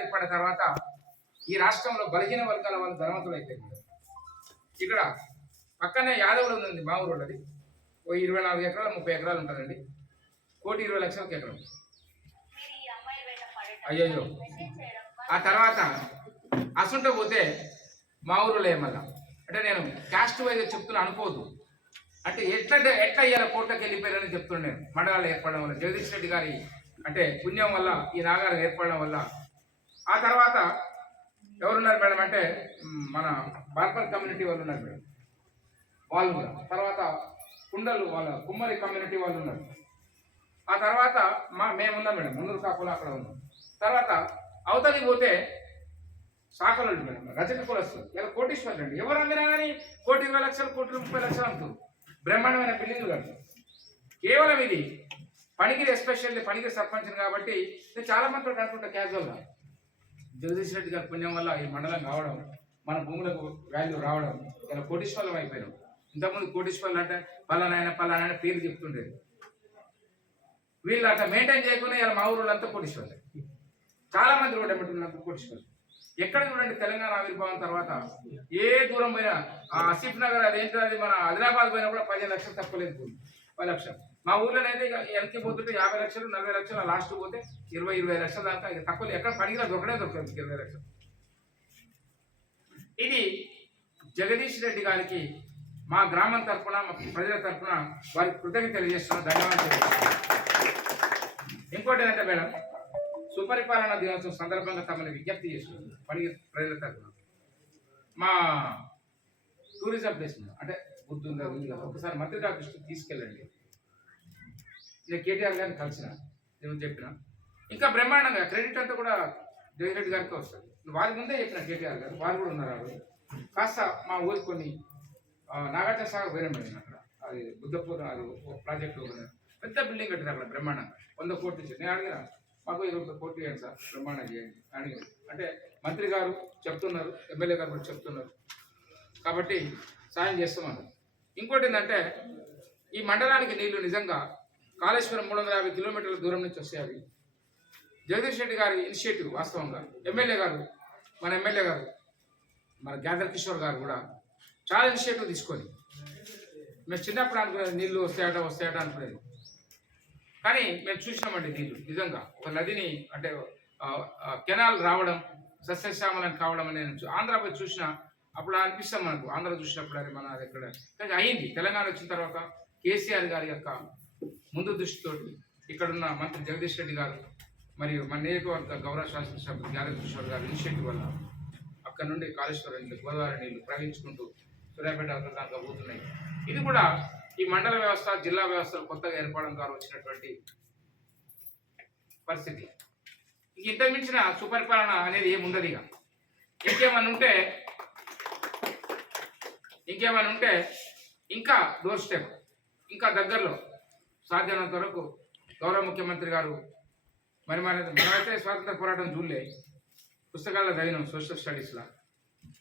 ఏర్పడిన తర్వాత ఈ రాష్ట్రంలో బలహీన వర్గాల వాళ్ళు ధనవంతులు అయిపోయింది. ఇక్కడ పక్కనే యాదవులు ఉంది, మా ఊరు అది. ఓ 24 ఎకరాలు 30 ఎకరాలు ఉంటుందండి. 1,20,00,000 ఎకరం. అయ్యయ్యో. ఆ తర్వాత అసంట పోతే మా ఊరిలో ఏమన్నా అంటే నేను క్యాస్ట్ వైజ్ చెప్తున్నా అనుకోవద్దు. అంటే ఎట్లా ఇవాళ కోర్టుకు వెళ్ళిపోయారని చెప్తున్నాను. నేను మండలాలు ఏర్పడడం వల్ల, జగదీష్ రెడ్డి గారి అంటే పుణ్యం వల్ల ఈ నాగారం ఏర్పడడం వల్ల. ఆ తర్వాత ఎవరున్నారు మేడం అంటే మన బార్బర్ కమ్యూనిటీ వాళ్ళు ఉన్నారు మేడం, వాళ్ళు కూడా. తర్వాత కుండలు వాళ్ళ కుమ్మరి కమ్యూనిటీ వాళ్ళు ఉన్నారు. ఆ తర్వాత మేమున్నాం మేడం, మున్నూరు కాపులు అక్కడ ఉన్నాం. తర్వాత అవతలికి పోతే శాఖలు మేడం, రజక కులస్తులు. ఇలా కోటీశ్వరులు అండి. ఎవరు అమ్మినా కానీ 1,20,00,000 1,30,00,000 అమ్ముతుంది. బ్రహ్మాండమైన బిల్డింగ్లు కడుతుంది. కేవలం ఇది పనిగిరి, ఎస్పెషల్లీ పనిగిరి సర్పంచ్ కాబట్టి నేను చాలా మంది అనుకుంటా క్యాజువల్గా జగదీష్ రెడ్డి గారి పుణ్యం వల్ల ఈ మండలం కావడం, మన భూములకు వాల్యూ రావడం, ఇలా కోటీశ్వరం అయిపోయినాం. ఇంతకుముందు కోటీశ్వర్లు అంటే పలానాయన పేరు చెప్తుండేది. వీళ్ళు అట్లా మెయింటైన్ చేయకుండా ఇలా మా ఊళ్ళంతా కోటీశ్వర్లు. చాలా మంది రోడ్డు ఎమ్మెల్యేలంతా కోటీశ్వర్లు. ఎక్కడ చూడండి తెలంగాణ ఆవిర్భావం తర్వాత ఏ దూరం పోయినా ఆసిఫ్ నగర్ అదేంటో అది మన ఆదిలాబాద్ పోయినా కూడా 15 లక్షలు తక్కువ లేదు, 10 లక్షలు. మా ఊళ్ళో అయితే ఎల్కి పోతుంటే 50 లక్షలు 40 లక్షలు, లాస్ట్ పోతే 20 లక్షల దాకా ఇక తక్కువ. ఎక్కడ పనికిరా దొరకదు 20 లక్షలు. ఇది జగదీష్ రెడ్డి గారికి మా గ్రామం తరఫున, మా ప్రజల తరఫున వారికి కృతజ్ఞత తెలియజేస్తున్నాం, ధన్యవాదాలు. ఇంకోటి ఏంటంటే మేడం, సుపరిపాలన దినోత్సవం సందర్భంగా తమని విజ్ఞప్తి చేస్తున్నాం పని ప్రజల తరఫున. మా టూరిజం ప్లేస్ అంటే గుర్తుందా ఉంది కదా, ఒకసారి మంత్రి గారి దృష్టికి తీసుకెళ్ళండి. నేను కేటీఆర్ గారిని కలిసిన, నేను చెప్పిన ఇంకా బ్రహ్మాండంగా క్రెడిట్ అంతా కూడా జగన్ రెడ్డి గారికి వస్తుంది. వారి ముందే చెప్పిన కేటీఆర్ గారు, వారు కూడా ఉన్నారు. కాస్త మా ఊరికి కొన్ని నాగార్జున సాగర్ పోయినాం మేడం, అక్కడ అది బుద్ధపూర్ అది ప్రాజెక్టు పెద్ద బిల్డింగ్ కట్టింది అక్కడ బ్రహ్మాండంగా 100 కోట్లు ఇచ్చారు. నేను అడిగిన మాకు 20 కోట్లు ఇవ్వండి సార్, బ్రహ్మాండం చేయండి అడిగింది. అంటే మంత్రి గారు చెప్తున్నారు, ఎమ్మెల్యే గారు కూడా చెప్తున్నారు కాబట్టి సాయం చేస్తామన్నారు. ఇంకోటి ఏంటంటే ఈ మండలానికి నీళ్లు నిజంగా కాళేశ్వరం 350 కిలోమీటర్ల దూరం నుంచి వస్తాయి. అవి జగదీష్ రెడ్డి గారి ఇనిషియేటివ్. వాస్తవంగా ఎమ్మెల్యే గారు మన గ్యాదర్ కిషోర్ గారు కూడా చాలా ఇనిషియేటివ్ తీసుకొని, మేము చిన్నప్పుడు అనుకునేది నీళ్లు వస్తాయట అనుకునేది. కానీ మేము చూసినామండి నీళ్లు నిజంగా ఒక నదిని అంటే కెనాల్ రావడం, సస్యశ్యామలం కావడం అనేది ఆంధ్రపై చూసిన అప్పుడు అనిపిస్తాం మనకు. ఆంధ్ర చూసినప్పుడు అది మన ఎక్కడ కానీ అయ్యింది. తెలంగాణ వచ్చిన తర్వాత కేసీఆర్ గారి యొక్క ముందు దృష్టితోటి ఇక్కడున్న మంత్రి జగదీష్ రెడ్డి గారు మరియు మన నియోజకవర్గ గౌరవ శాసనసభ్యులు గ్యాదర్ కిషోర్ గారి ఇనిషియేటివ్ వల్ల అక్కడ నుండి కాళేశ్వరం నీళ్ళు, గోదావరి నీళ్లు ప్రవహించుకుంటూ సూర్యాపేట దాకా పోతున్నాయి. ఇది కూడా ఈ మండల వ్యవస్థ, జిల్లా వ్యవస్థలు కొత్తగా ఏర్పడడం ద్వారా వచ్చినటువంటి పరిస్థితి. ఇంత మించిన సుపరిపాలన అనేది ఏముండదు. ఇక ఇంకేమన్నా ఉంటే ఇంకా డోర్ స్టెప్, ఇంకా దగ్గరలో సాధ్యమైనంత వరకు గౌరవ ముఖ్యమంత్రి గారు మనమైతే స్వాతంత్ర పోరాటం చూడలే, పుస్తకాల్లో చదివినాం సోషల్ స్టడీస్లో.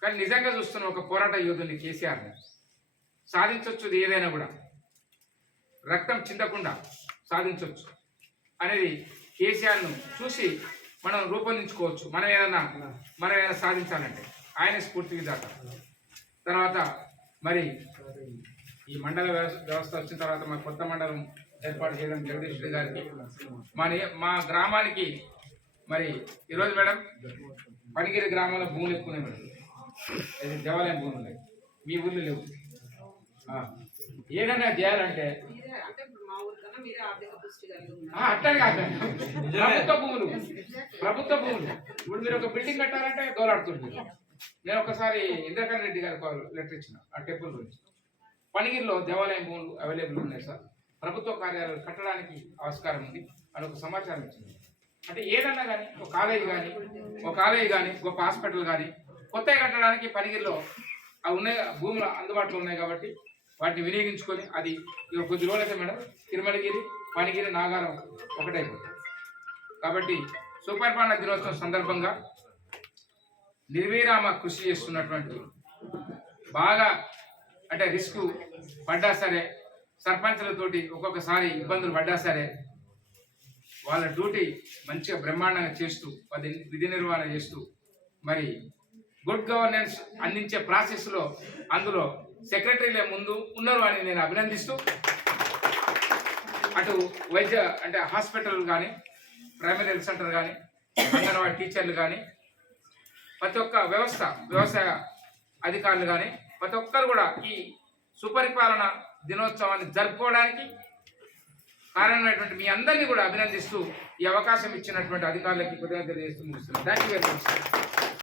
కానీ నిజంగా చూస్తున్న ఒక పోరాట యోధుని కేసీఆర్ని. సాధించవచ్చు ఏదైనా కూడా, రక్తం చిందకుండా సాధించవచ్చు అనేది కేసీఆర్ను చూసి మనం రూపొందించుకోవచ్చు. మనం ఏదైనా సాధించాలంటే ఆయన స్ఫూర్తి విధాత. తర్వాత మరి ఈ మండల వ్యవస్థ వచ్చిన తర్వాత మా కొత్త మండలం ఏర్పాటు చేయడం జగదీష్ రెడ్డి గారికి, మా గ్రామానికి మరి ఈరోజు మేడం పనిగిరి గ్రామంలో భూములు ఎక్కువనే మేడం, దేవాలయం భూములు ఉన్నాయి, మీ ఊళ్ళో లేవు. ఏదైనా చేయాలంటే అట్లా కాదు, ప్రభుత్వ భూములు ఇప్పుడు మీరు ఒక బిల్డింగ్ కట్టాలంటే దోలాడుతుంది. నేను ఒకసారి ఇంద్రకరణ్ రెడ్డి గారికి లెటర్ ఇచ్చిన ఆ టెంపుల్ గురించి. పనిగిరిలో దేవాలయం భూములు అవైలబుల్ ఉన్నాయి సార్, ప్రభుత్వ కార్యాలయాలు కట్టడానికి ఆస్కారం ఉంది అని ఒక సమాచారం ఇచ్చింది. అంటే ఏదన్నా కానీ ఒక కాలేజీ కానీ గొప్ప హాస్పిటల్ కానీ కొత్తగా కట్టడానికి పనిగిరిలో అవి ఉన్నాయి, భూములు అందుబాటులో ఉన్నాయి కాబట్టి వాటిని వినియోగించుకొని అది కొద్ది రోజులైతే మేడం తిరుమలగిరి, పనిగిరి, నాగారం ఒకటైపోతుంది. కాబట్టి సుపరిపాలన దినోత్సవం సందర్భంగా నిర్విరామ కృషి చేస్తున్నటువంటి, బాగా అంటే రిస్క్ పడ్డా సరే, సర్పంచులతోటి ఒక్కొక్కసారి ఇబ్బందులు పడ్డా సరే వాళ్ళ డ్యూటీ మంచిగా బ్రహ్మాండంగా చేస్తూ విధి నిర్వహణ చేస్తూ మరి గుడ్ గవర్నెన్స్ అందించే ప్రాసెస్లో అందులో సెక్రటరీలే ముందు ఉన్నారు అని నేను అభినందిస్తూ అటు వైద్య అంటే హాస్పిటల్ కానీ ప్రైమరీ హెల్త్ సెంటర్ కానీ అంగన్వాడీ టీచర్లు కానీ ప్రతి ఒక్క వ్యవసాయ అధికారులు కానీ ప్రతి ఒక్కరు కూడా ఈ సుపరిపాలన దినోత్సవాన్ని జరుపుకోవడానికి కారణమైనటువంటి మీ అందరినీ కూడా అభినందిస్తూ ఈ అవకాశం ఇచ్చినటువంటి అధికారులకి కృతజ్ఞతలు తెలియజేస్తూ ముగిస్తున్నాను. Thank you very much.